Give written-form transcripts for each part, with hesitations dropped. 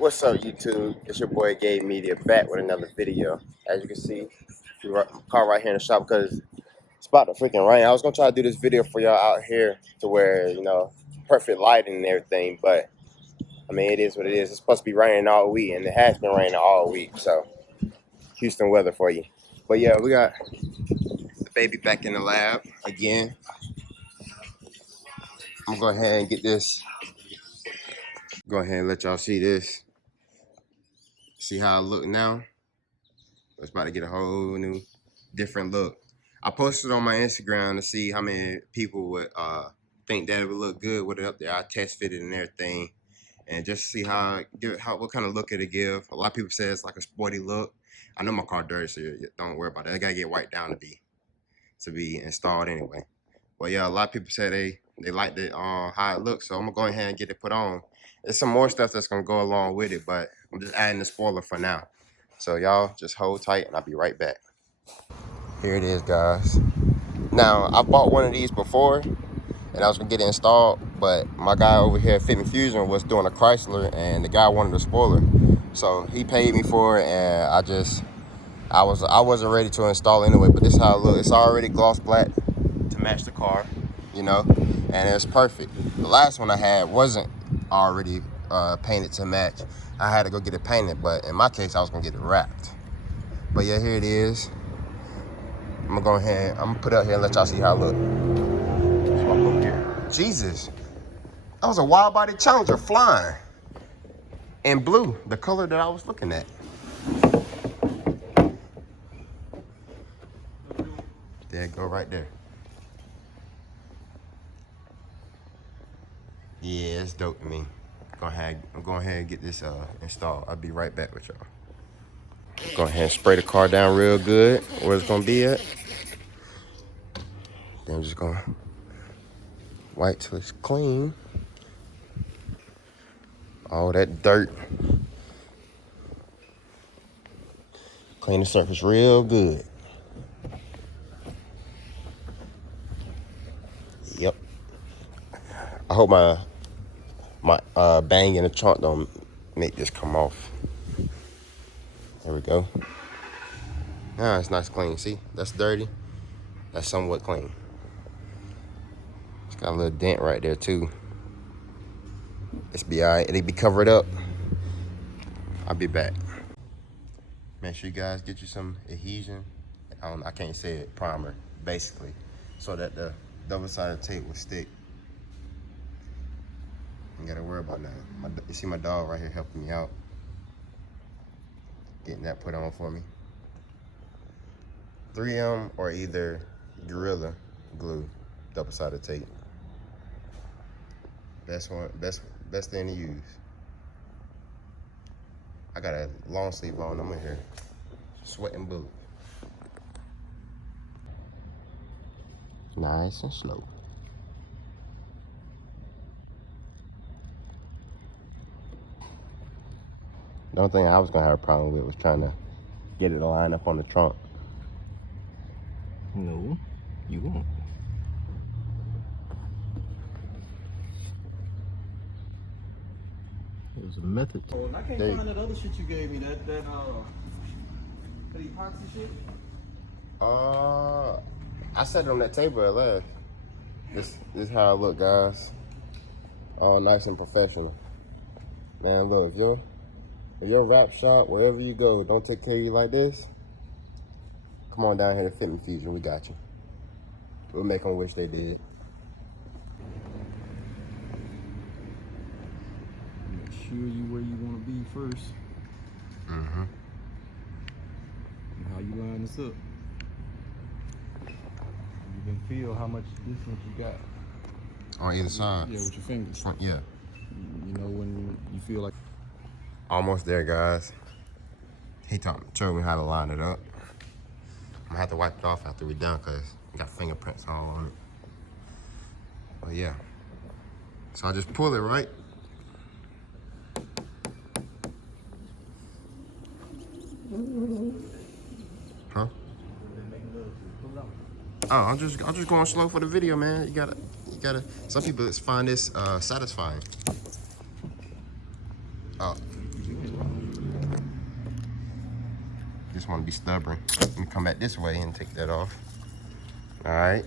What's up, YouTube? It's your boy Gabe Media back with another video. As you can see, car right here in the shop because it's about to freaking rain. I was gonna try to do this video for y'all out here to where perfect lighting and everything, but I mean it is what it is. It's supposed to be raining all week, and it has been raining all week. So Houston weather for you. But yeah, we got the baby back in the lab again. I'm gonna go ahead and get this. Go ahead and let y'all see this. See how I look now. It's about to get a whole new, different look. I posted on my Instagram to see how many people would think that it would look good with it up there. I test fitted and everything, and just see what kind of look it'll give. A lot of people say it's like a sporty look. I know my car dirty, so don't worry about it. I gotta get wiped down to be installed anyway. But yeah, a lot of people say they like the how it looks, so I'm gonna go ahead and get it put on. There's some more stuff that's gonna go along with it, but I'm just adding the spoiler for now. So y'all just hold tight and I'll be right back. Here it is, guys. Now, I bought one of these before and I was gonna get it installed, but my guy over here at Fit and Fusion was doing a Chrysler and the guy wanted a spoiler. So he paid me for it, and I wasn't ready to install anyway, but this is how it looks. It's already gloss black to match the car, and it's perfect. The last one I had wasn't already painted to match. I had to go get it painted, but in my case, I was gonna get it wrapped. But yeah, here it is. I'm gonna go ahead, I'm gonna put it up here and let y'all see how it look. So I'll go here. Jesus, that was a wide body Challenger flying in blue, the color that I was looking at. There it go right there. Yeah, it's dope to me. I'm going ahead and get this installed. I'll be right back with y'all. Go ahead and spray the car down real good where it's gonna be at. Then I'm just gonna wipe till it's clean. All that dirt. Clean the surface real good. Yep. I hope my bang in the trunk don't make this come off. There we go. Now it's nice clean. See, that's dirty. That's somewhat clean. It's got a little dent right there too. It's be all right. It'll be covered up. I'll be back. Make sure you guys get you some adhesion. I can't say it, primer, basically, so that the double-sided tape will stick. You gotta worry about that. You see my dog right here helping me out, getting that put on for me. 3M or either Gorilla Glue, double-sided tape. Best thing to use. I got a long sleeve on. I'm in here sweating blue. Nice and slow. The only thing I was gonna have a problem with was trying to get it to line up on the trunk. No, you won't. There's a method. Oh, and I can't find that other shit you gave me. That epoxy shit. I set it on that table at last. This is how I look, guys. All nice and professional. Man, look, if your wrap shop, wherever you go, don't take care of you like this, come on down here to Fit and Fusion. We got you. We'll make them wish they did. Make sure you where you want to be first. Mm-hmm. And how you line this up. You can feel how much distance you got. On either side? Yeah, with your fingers. Yeah. You know when you feel like... Almost there, guys. He showed me how to line it up. I'm gonna have to wipe it off after we're done because we got fingerprints all on it. But yeah. So I just pull it, right? Huh? Oh, I'm just going slow for the video, man. You gotta. Some people find this satisfying. Oh, just want to be stubborn. Let me come back this way and take that off. All right.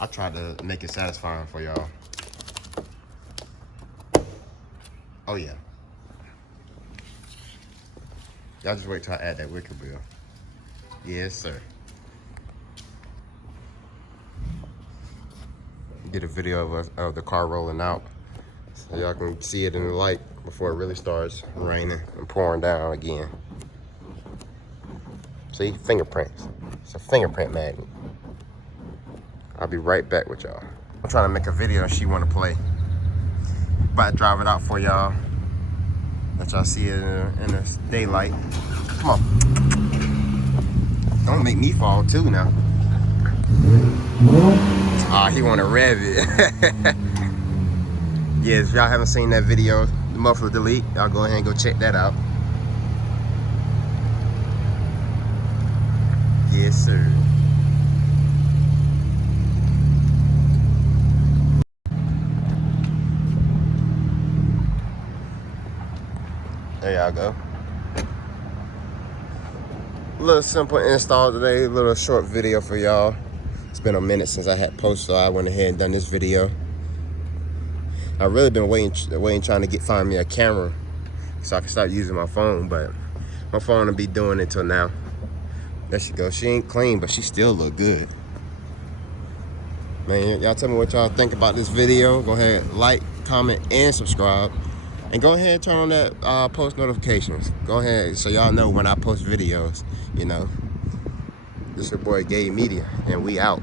I tried to make it satisfying for y'all. Oh yeah. Y'all just wait till I add that wicker bill. Yes, sir. Get a video of the car rolling out so y'all can see it in the light before it really starts raining and pouring down again. See, fingerprints. It's a fingerprint magnet. I'll be right back with y'all. I'm trying to make a video and she want to play. About to drive it out for y'all. Let y'all see it in the daylight. Come on. Don't make me fall too now. He want to rev it. Yeah, if y'all haven't seen that video, the muffler delete, y'all go ahead and go check that out. Yes, sir. There y'all go. A little simple install today, a little short video for y'all. It's been a minute since I had posted, so I went ahead and done this video. I've really been waiting trying to find me a camera so I can start using my phone, but my phone will be doing it till now. There she goes. She ain't clean, but she still look good. Man, y'all tell me what y'all think about this video. Go ahead, like, comment, and subscribe. And go ahead and turn on that post notifications. Go ahead so y'all know when I post videos, you know. This is your boy Gay Media, and we out.